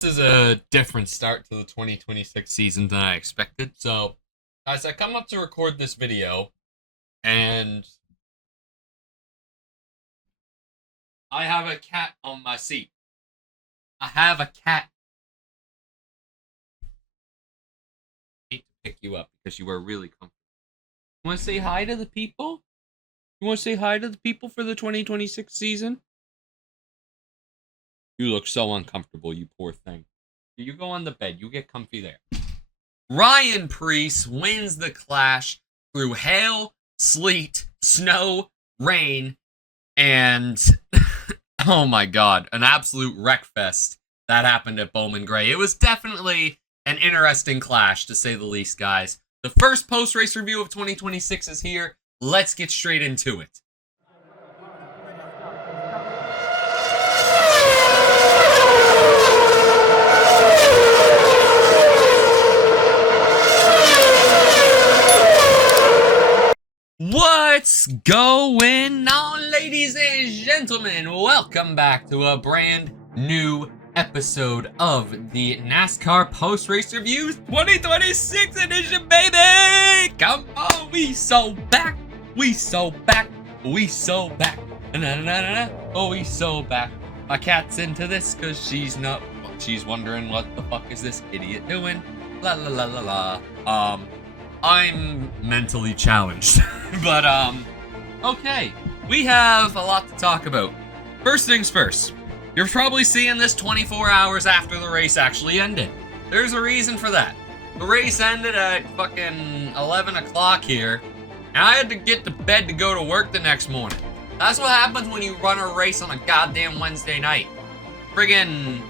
This is a different start to the 2026 season than I expected. So, as I come up to record this video, and I have a cat on my seat. I have a cat. I hate to pick you up because you are really comfortable. You want to say hi to the people? You want to say hi to the people for the 2026 season? You look so uncomfortable, you poor thing. You go on the bed. You get comfy there. Ryan Preece wins the Clash through hail, sleet, snow, rain, and oh my god, an absolute wreckfest that happened at Bowman Gray. It was definitely an interesting clash, to say the least, guys. The first post-race review of 2026 is here. Let's get straight into it. What's going on, ladies and gentlemen? Welcome back to a brand new episode of the NASCAR Post-Race Reviews 2026 edition, baby! Come on, we so back, we so back, we so back, na-na-na-na-na, oh, we so back. My cat's into this because she's wondering what the fuck is this idiot doing? La la la la la. I'm mentally challenged. But, okay. We have a lot to talk about. First things first. You're probably seeing this 24 hours after the race actually ended. There's a reason for that. The race ended at fucking 11 o'clock here, and I had to get to bed to go to work the next morning. That's what happens when you run a race on a goddamn Wednesday night. Friggin'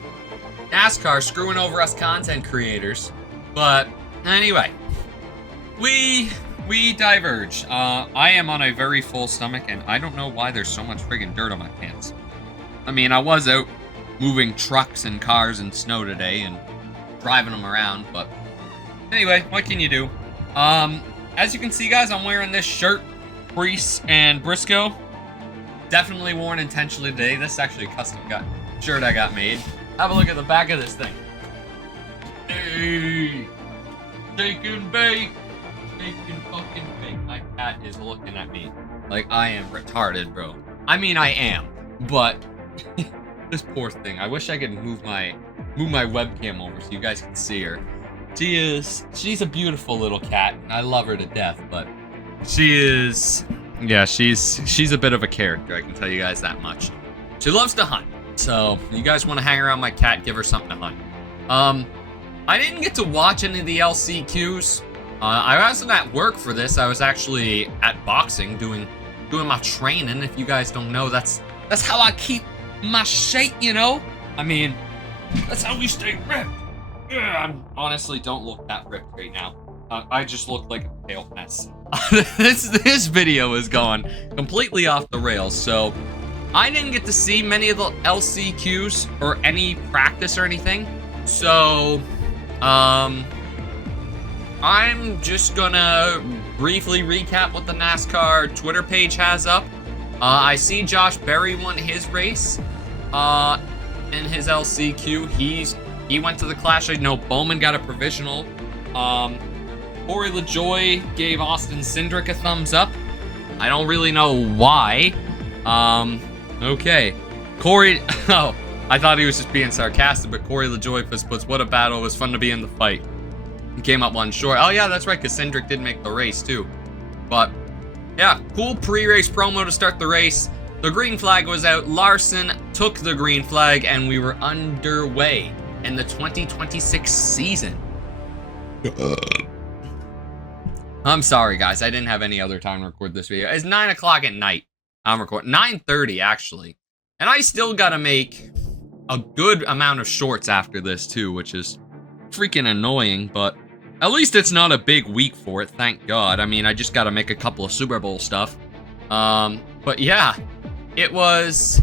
NASCAR screwing over us content creators. But, anyway. We diverge. I am on a very full stomach, and I don't know why there's so much friggin' dirt on my pants. I mean, I was out moving trucks and cars in snow today and driving them around, but anyway, what can you do? As you can see, guys, I'm wearing this shirt, Preece and Briscoe. Definitely worn intentionally today. This is actually a custom shirt I got made. Have a look at the back of this thing. Hey! Shake and bake! Fucking big. My cat is looking at me like I am retarded, bro. I mean, I am, but this poor thing. I wish I could move my webcam over so you guys can see her. She's a beautiful little cat, and I love her to death, but she's a bit of a character, I can tell you guys that much. She loves to hunt, so you guys want to hang around my cat, give her something to hunt. I didn't get to watch any of the LCQs. I wasn't at work for this. I was actually at boxing doing my training. If you guys don't know, that's how I keep my shape, you know? I mean, that's how we stay ripped. I honestly don't look that ripped right now. I just look like a pale mess. This video is going completely off the rails, so I didn't get to see many of the LCQs or any practice or anything. So, I'm just gonna briefly recap what the NASCAR Twitter page has up. I see Josh Berry won his race in his LCQ. He went to the Clash. I know Bowman got a provisional. Corey LaJoie gave Austin Cindric a thumbs up. I don't really know why. Okay. Corey, oh, I thought he was just being sarcastic, but Corey LaJoie puts, what a battle. It was fun to be in the fight. He came up one short. Oh, yeah, that's right, because Cindric did make the race, too. But, yeah, cool pre-race promo to start the race. The green flag was out. Larson took the green flag, and we were underway in the 2026 season. I'm sorry, guys. I didn't have any other time to record this video. It's 9 o'clock at night. I'm recording. 9:30, actually. And I still got to make a good amount of shorts after this, too, which is freaking annoying, but at least it's not a big week for it, thank God. I mean, I just gotta make a couple of Super Bowl stuff. But yeah, it was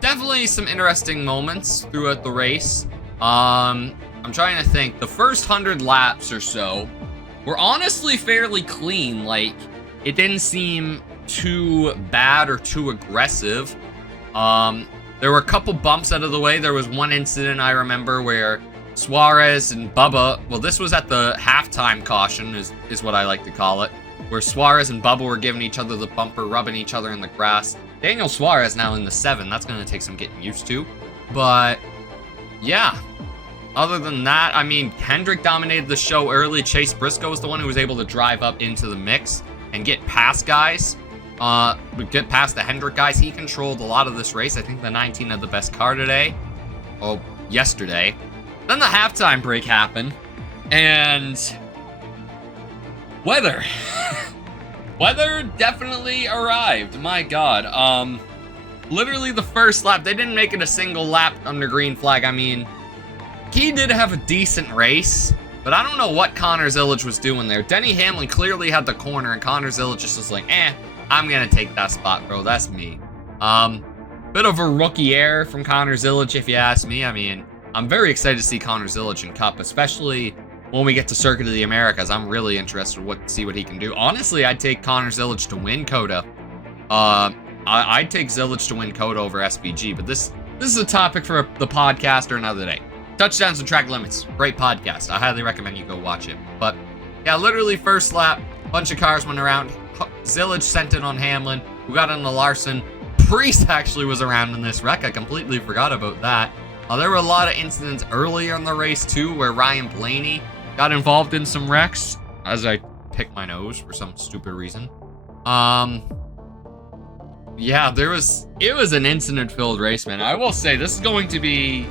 definitely some interesting moments throughout the race. I'm trying to think. The first 100 laps or so were honestly fairly clean. Like, it didn't seem too bad or too aggressive. There were a couple bumps out of the way. There was one incident I remember where Suarez and Bubba, well, this was at the halftime caution, is what I like to call it, where Suarez and Bubba were giving each other the bumper, rubbing each other in the grass. Daniel Suarez now in the 7. That's going to take some getting used to. But, yeah. Other than that, I mean, Hendrick dominated the show early. Chase Briscoe was the one who was able to drive up into the mix and get past guys. Get past the Hendrick guys. He controlled a lot of this race. I think the 19 had the best car today. Oh, yesterday. Then the halftime break happened. And weather. Weather definitely arrived. My God. Literally the first lap. They didn't make it a single lap under green flag. I mean, he did have a decent race, but I don't know what Connor Zillage was doing there. Denny Hamlin clearly had the corner, and Connor Zillage just was like, I'm going to take that spot, bro. That's me. Bit of a rookie error from Connor Zillage, if you ask me. I mean, I'm very excited to see Connor Zillage in Cup, especially when we get to Circuit of the Americas. I'm really interested to see what he can do. Honestly, I'd take Connor Zillage to win COTA. I'd take Zillage to win COTA over SVG, but this is a topic for the podcast or another day. Touchdowns and Track Limits. Great podcast. I highly recommend you go watch it. But, yeah, literally first lap, bunch of cars went around. Zillage sent it on Hamlin, who got on the Larson. Priest actually was around in this wreck. I completely forgot about that. There were a lot of incidents earlier in the race, too, where Ryan Blaney got involved in some wrecks, as I pick my nose for some stupid reason. Yeah, it was an incident-filled race, man. I will say, this is going to be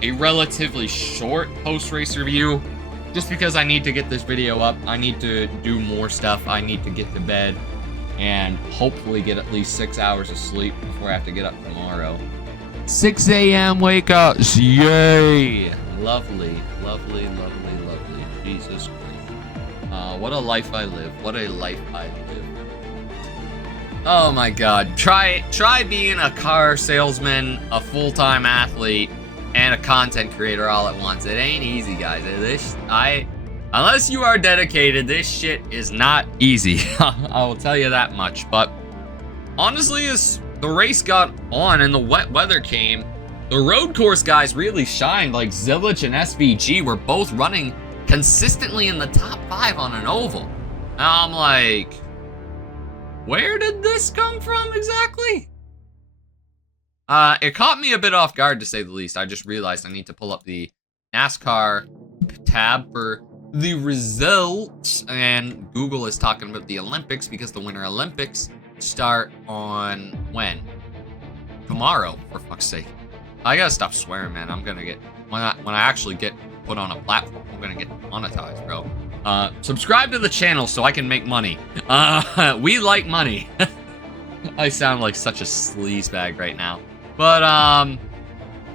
a relatively short post-race review, just because I need to get this video up. I need to do more stuff. I need to get to bed and hopefully get at least 6 hours of sleep before I have to get up tomorrow. 6 a.m. wake up. Yay! Lovely, lovely, lovely, lovely. Jesus Christ. What a life I live. What a life I live. Oh my God. Try being a car salesman, a full-time athlete, and a content creator all at once. It ain't easy, guys. Unless you are dedicated, this shit is not easy. I will tell you that much. But honestly, as the race got on and the wet weather came, the road course guys really shined. Like Zillage and SVG were both running consistently in the top 5 on an oval. And I'm like, where did this come from exactly? It caught me a bit off guard, to say the least. I just realized I need to pull up the NASCAR tab for the results. And Google is talking about the Olympics, because the Winter Olympics start on when? Tomorrow, for fuck's sake. I gotta stop swearing, man. I'm gonna get, when I actually get put on a platform, I'm gonna get monetized, bro. Subscribe to the channel so I can make money. We like money. I sound like such a sleazebag right now. But,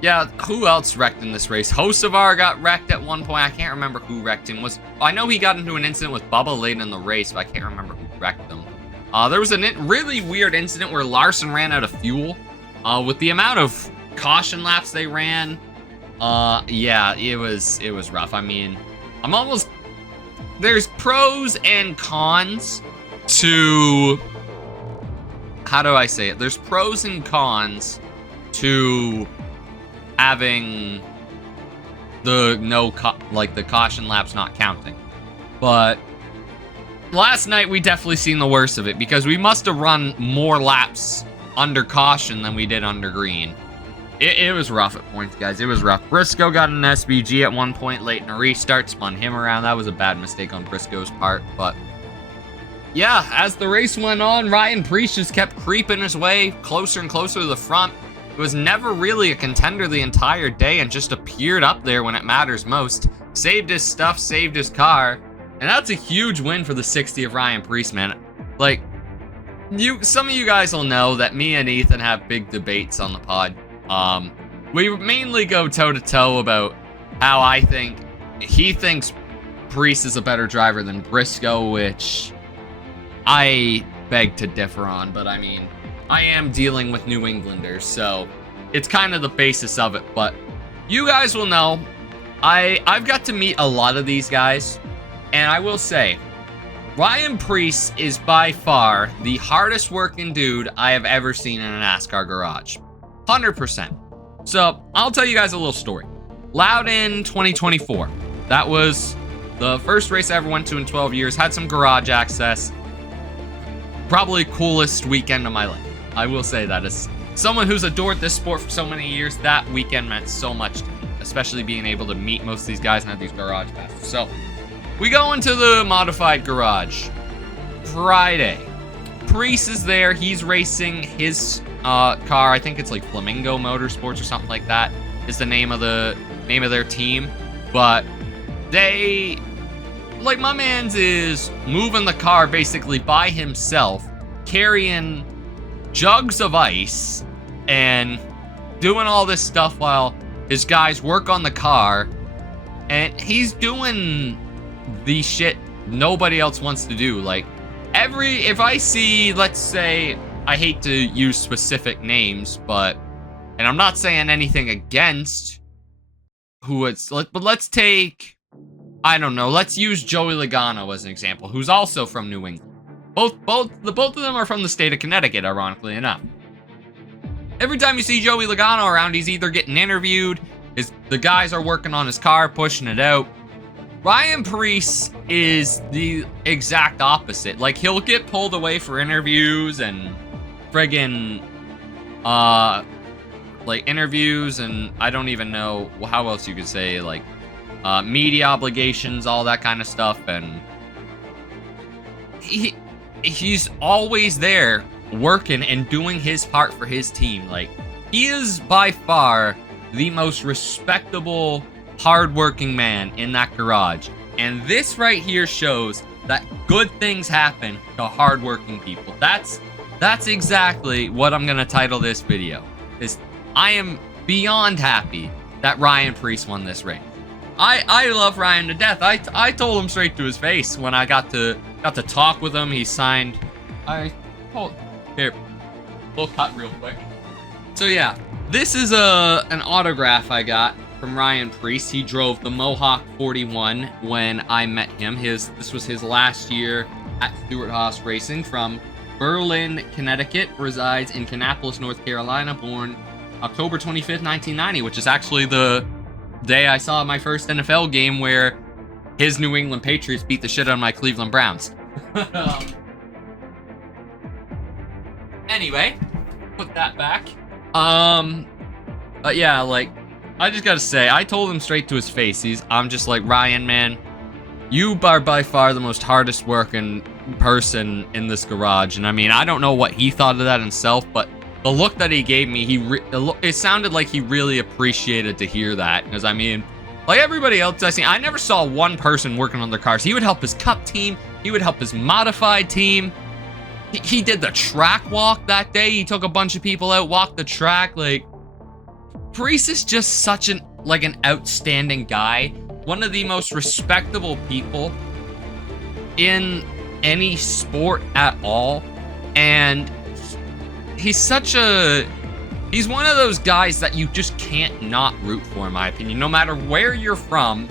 yeah, who else wrecked in this race? Hocevar got wrecked at one point. I can't remember who wrecked him. I know he got into an incident with Bubba late in the race, but I can't remember who wrecked him. There was a really weird incident where Larson ran out of fuel. With the amount of caution laps they ran, yeah, it was rough. I mean, there's pros and cons to, how do I say it? There's pros and cons to having the caution laps not counting. But last night we definitely seen the worst of it, because we must have run more laps under caution than we did under green. It was rough at points, guys. It was rough. Briscoe got an SVG at one point late in a restart, spun him around. That was a bad mistake on Briscoe's part, but yeah, as the race went on, Ryan Preece just kept creeping his way closer and closer to the front. It was never really a contender the entire day, and just appeared up there when it matters most. Saved his stuff, saved his car, and that's a huge win for the 60 of Ryan Preece, man. Like, some of you guys will know that me and Ethan have big debates on the pod. We mainly go toe-to-toe about how he thinks Preece is a better driver than Briscoe, which I beg to differ on, but I mean, I am dealing with New Englanders, so it's kind of the basis of it. But you guys will know, I've got to meet a lot of these guys, and I will say, Ryan Preece is by far the hardest working dude I have ever seen in a NASCAR garage. 100%. So I'll tell you guys a little story. Loudon 2024. That was the first race I ever went to in 12 years. Had some garage access. Probably coolest weekend of my life. I will say that as someone who's adored this sport for so many years, that weekend meant so much to me, especially being able to meet most of these guys and have these garage passes. So we go into the modified garage. Friday. Priest is there. He's racing his car. I think it's like Flamingo Motorsports or something like that is the name of their team. But they, like, my man's is moving the car basically by himself, carrying jugs of ice and doing all this stuff while his guys work on the car. And he's doing the shit nobody else wants to do. Like, if I see, let's say, I hate to use specific names, and I'm not saying anything against who it's, but let's take, I don't know, let's use Joey Logano as an example, who's also from New England. Both of them are from the state of Connecticut, ironically enough. Every time you see Joey Logano around, he's either getting interviewed, the guys are working on his car, pushing it out. Ryan Priest is the exact opposite. Like, he'll get pulled away for interviews and friggin' like interviews, and I don't even know how else you could say, like, media obligations, all that kind of stuff. And he's always there working and doing his part for his team. Like, he is by far the most respectable, hardworking man in that garage. And this right here shows that good things happen to hardworking people. That's exactly what I'm gonna title this video. I am beyond happy that Ryan Priest won this race. I love Ryan to death. I told him straight to his face when I got to talk with him. He signed. Here, we'll cut real quick. So yeah, this is an autograph I got from Ryan Priest. He drove the Mohawk 41 when I met him. This was his last year at Stewart Haas Racing. From Berlin, Connecticut, resides in Kannapolis, North Carolina, born October 25th, 1990, which is actually the day I saw my first NFL game where his New England Patriots beat the shit out of my Cleveland Browns. Anyway, put that back. But yeah, like, I just gotta say, I told him straight to his face. I'm just like, Ryan, man, you are by far the most hardest working person in this garage. And I mean, I don't know what he thought of that himself, but the look that he gave me, it sounded like he really appreciated to hear that. Because I mean, like everybody else I seen, I never saw one person working on their cars. He would help his cup team. He would help his modified team. He did the track walk that day. He took a bunch of people out, walked the track. Like, Priest is just such an outstanding guy. One of the most respectable people in any sport at all. And he's one of those guys that you just can't not root for, in my opinion. No matter where you're from,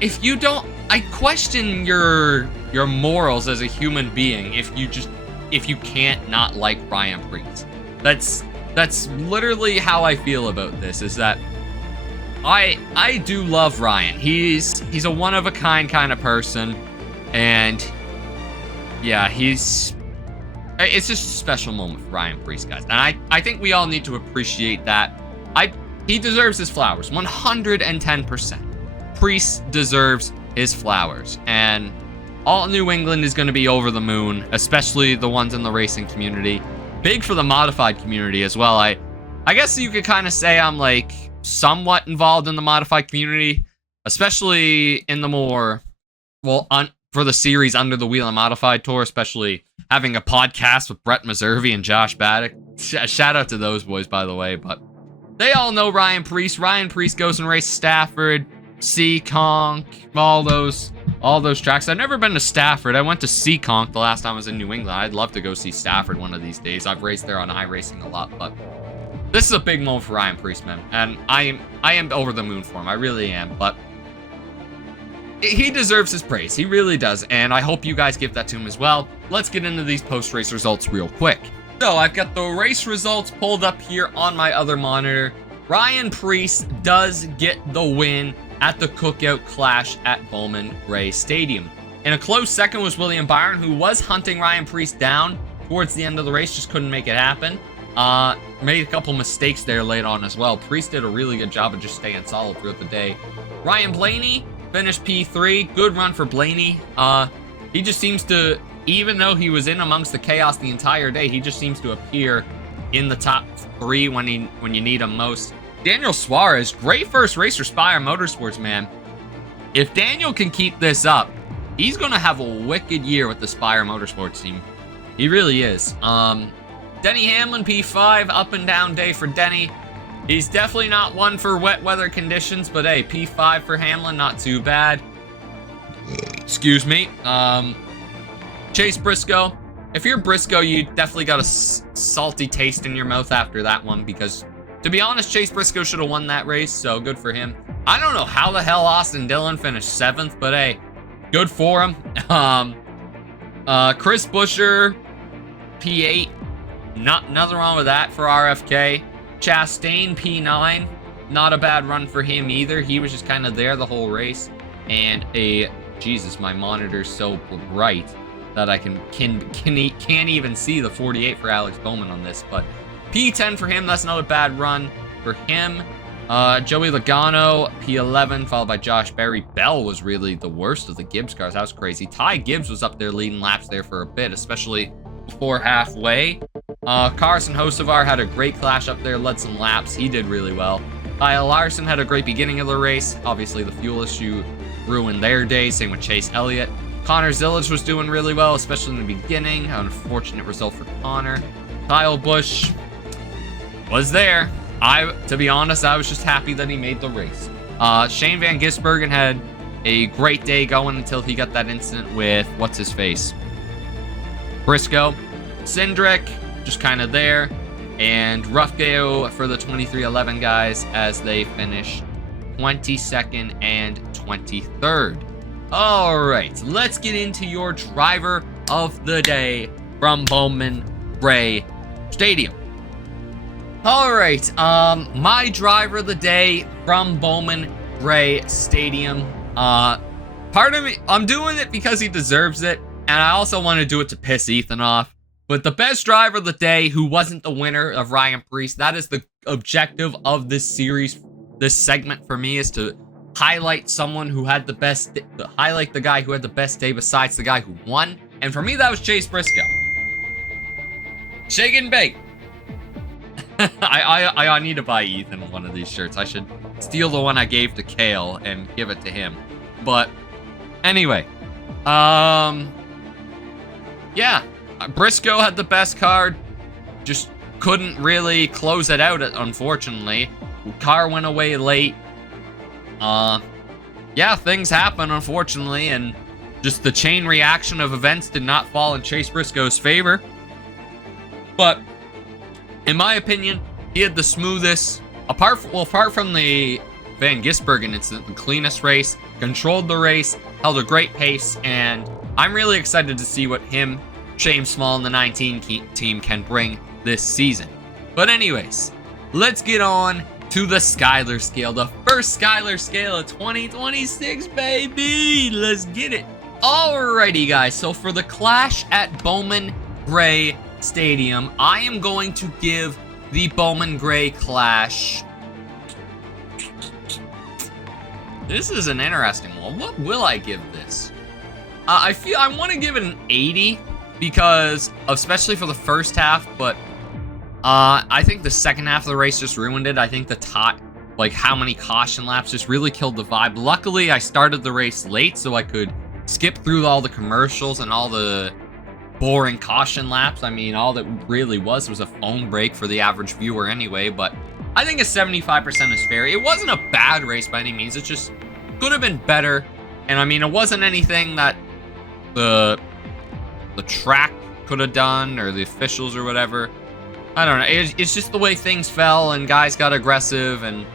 if you don't, I question your morals as a human being if you can't not like Ryan Priest. That's literally how I feel about this, is that I do love Ryan. He's a one-of-a-kind kind of person, and yeah, it's just a special moment for Ryan Priest, guys. And I think we all need to appreciate that. He deserves his flowers, 110%. Priest deserves his flowers, and all New England is going to be over the moon, especially the ones in the racing community. Big for the modified community as well. I guess you could kind of say I'm like somewhat involved in the modified community, especially in the more, for the series Under the Wheel and Modified Tour, especially having a podcast with Brett Meservey and Josh Baddock. Shout out to those boys, by the way. But they all know Ryan Priest. Ryan Priest goes and races Stafford, Seekonk, all those tracks. I've never been to Stafford. I went to Seekonk the last time I was in New England. I'd love to go see Stafford one of these days. I've raced there on iRacing a lot, but this is a big moment for Ryan Priest, man. And I am over the moon for him. I really am. But he deserves his praise. He really does. And I hope you guys give that to him as well. Let's get into these post-race results real quick. So I've got the race results pulled up here on my other monitor. Ryan Preece does get the win at the Cookout Clash at Bowman Gray Stadium. In a close second was William Byron, who was hunting Ryan Preece down towards the end of the race, just couldn't make it happen. Made a couple mistakes there late on as well. Preece did a really good job of just staying solid throughout the day. Ryan Blaney finished P3. Good run for Blaney. He just seems to, even though he was in amongst the chaos the entire day, he just seems to appear in the top 3 when you need him most. Daniel Suarez, great first race for Spire Motorsports, man. If Daniel can keep this up, he's going to have a wicked year with the Spire Motorsports team. He really is. Denny Hamlin, P5, up and down day for Denny. He's definitely not one for wet weather conditions, but hey, P5 for Hamlin, not too bad. Excuse me. Chase Briscoe. If you're Briscoe, you definitely got a salty taste in your mouth after that one, because to be honest, Chase Briscoe should have won that race, so good for him. I don't know how the hell Austin Dillon finished 7th, but hey, good for him. Chris Buescher, P8. Nothing wrong with that for RFK. Chastain, P9. Not a bad run for him either. He was just kind of there the whole race. And Jesus, my monitor's so bright that I can't even see the 48 for Alex Bowman on this. But P10 for him, that's not a bad run for him. Joey Logano, P11, followed by Josh Berry. Bell was really the worst of the Gibbs cars. That was crazy. Ty Gibbs was up there leading laps there for a bit, especially before halfway. Carson Hocevar had a great clash up there, led some laps. He did really well. Kyle Larson had a great beginning of the race. Obviously, the fuel issue ruined their day. Same with Chase Elliott. Connor Zillage was doing really well, especially in the beginning. An unfortunate result for Connor. Kyle Busch was there. To be honest, I was just happy that he made the race. Shane Van Gisbergen had a great day going until he got that incident with, what's his face? Briscoe. Cindric, just kind of there. And Ruffgeo for the 2311 guys as they finish 22nd and 23rd. All right, let's get into your driver of the day from Bowman Gray Stadium. All right, my driver of the day from Bowman Gray Stadium. Part of me, I'm doing it because he deserves it, and I also want to do it to piss Ethan off. But the best driver of the day, who wasn't the winner of Ryan Preece, that is the objective of this series. This segment for me is to highlight someone who had the best, highlight the guy who had the best day besides the guy who won. And for me, that was Chase Briscoe. Shake and bake. I need to buy Ethan one of these shirts. I should steal the one I gave to Kale and give it to him. But anyway, yeah, Briscoe had the best card. Just couldn't really close it out, unfortunately. Car went away late. Yeah, things happen, unfortunately, and just the chain reaction of events did not fall in Chase Briscoe's favor. But in my opinion, he had the smoothest, apart from the Van Gisbergen incident, the cleanest race, controlled the race, held a great pace, and I'm really excited to see what him, James Small, and the 19 team can bring this season. But anyways, let's get on to the Skyler scale, the first Skyler scale of 2026, baby. Let's get it. Alrighty, guys. So for the clash at Bowman Gray Stadium, I am going to give the Bowman Gray clash. This is an interesting one. What will I give this? I feel I want to give it an 80 because, especially for the first half, but I think the second half of the race just ruined it. I think like how many caution laps just really killed the vibe. Luckily, I started the race late so I could skip through all the commercials and all the boring caution laps. I mean, all that really was a phone break for the average viewer anyway, but I think a 75% is fair. It wasn't a bad race by any means. It just could have been better. And I mean, it wasn't anything that the track could have done or the officials or whatever. I don't know. It's just the way things fell and guys got aggressive and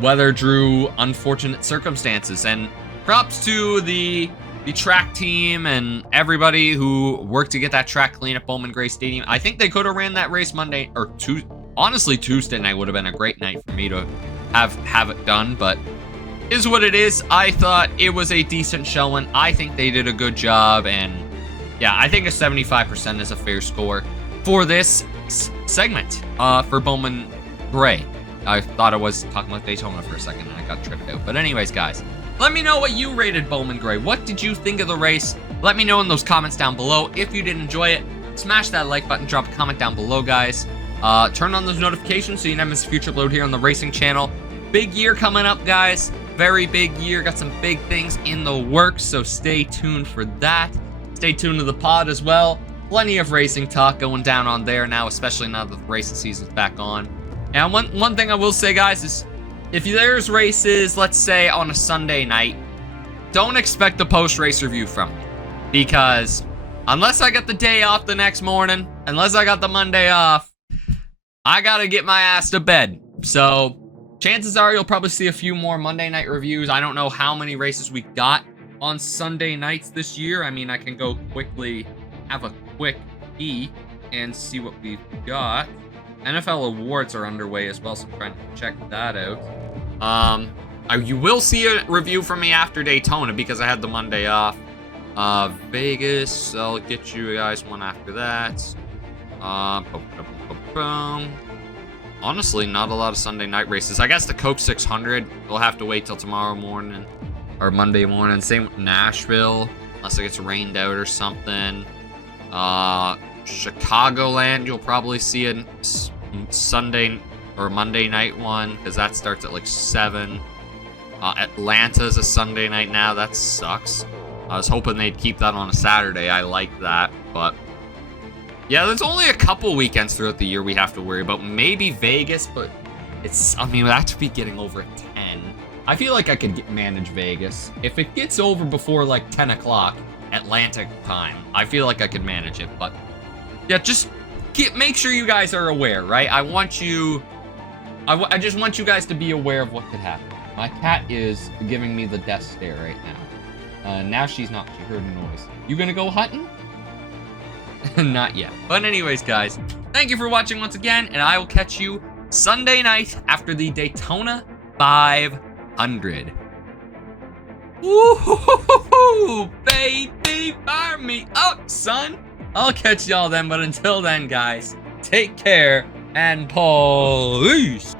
weather drew unfortunate circumstances. And props to the the track team and everybody who worked to get that track clean at Bowman Gray Stadium. I think they could have ran that race Monday or honestly Tuesday night would have been a great night for me to have it done, but is what it is. I thought it was a decent showing. I think they did a good job, and yeah, I think a 75% is a fair score for this segment for Bowman Gray. I thought I was talking about Daytona for a second and I got tripped out. But anyways, guys, let me know what you rated Bowman Gray. What did you think of the race? Let me know in those comments down below. If you did enjoy it, smash that like button, drop a comment down below, guys. Turn on those notifications so you never miss a future load here on the racing channel. Big year coming up, guys. Very big year. Got some big things in the works, so stay tuned for that. Stay tuned to the pod as well. Plenty of racing talk going down on there now, especially now that the racing season's back on. And one thing I will say, guys, is if there's races, let's say on a Sunday night, don't expect a post-race review from me. Because unless I got the day off the next morning, unless I got the Monday off, I gotta get my ass to bed. So chances are you'll probably see a few more Monday night reviews. I don't know how many races we got on Sunday nights this year. I mean, I can go quickly, have a quick peek and see what we've got. NFL awards are underway as well, so I'm trying to check that out. You will see a review from me after Daytona because I had the Monday off. Vegas, I'll get you guys one after that. Honestly, not a lot of Sunday night races. I guess the Coke 600, we'll have to wait till tomorrow morning or Monday morning. Same with Nashville, unless it gets rained out or something. Chicagoland, you'll probably see a Sunday or Monday night one because that starts at like 7. Atlanta's a Sunday night now. That sucks. I was hoping they'd keep that on a Saturday. I like that, but yeah, there's only a couple weekends throughout the year we have to worry about. Maybe Vegas, but I mean, that should be getting over at 10. I feel like I could manage Vegas. If it gets over before like 10 o'clock Atlantic time, I feel like I could manage it, but yeah, just make sure you guys are aware, right? I just want you guys to be aware of what could happen. My cat is giving me the death stare right now. Now she's not. She heard a noise. You gonna go hunting? Not yet. But anyways, guys, thank you for watching once again, and I will catch you Sunday night after the Daytona 500. Woo-hoo-hoo-hoo, baby, fire me up, son. I'll catch y'all then, but until then, guys, take care and police.